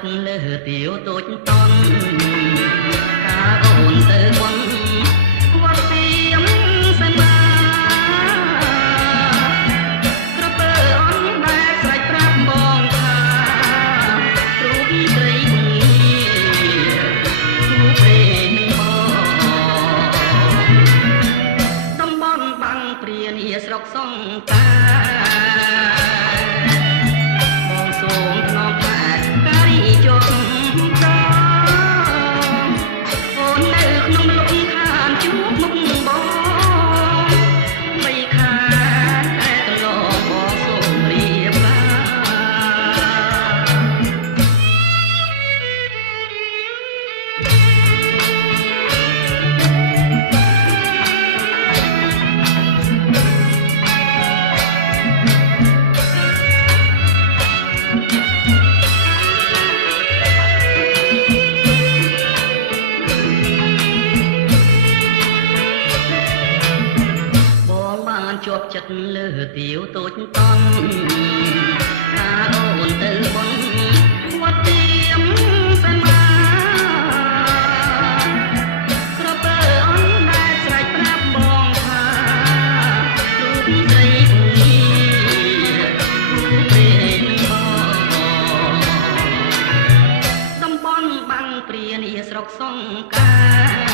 ចិត្តលើទាវតូចតន់ការអូនទៅបន់វត្តទៀមសែនបាក្រពើអនដែលស្រេចប្រាប់បងថាគ្រូពីត្រីគូព្រេងបងតំបន់បាំងព្រានីស្រុកសង្កាជាប់ចិត្តលើទាវតូចតន់ការអូនទៅបន់វត្តទៀមសែនបាក្រពើអនដែលស្រេចប្រាប់បងថាគ្រូពីត្រីគូព្រេងបងតំបន់បាំងព្រានីស្រុកសង្កា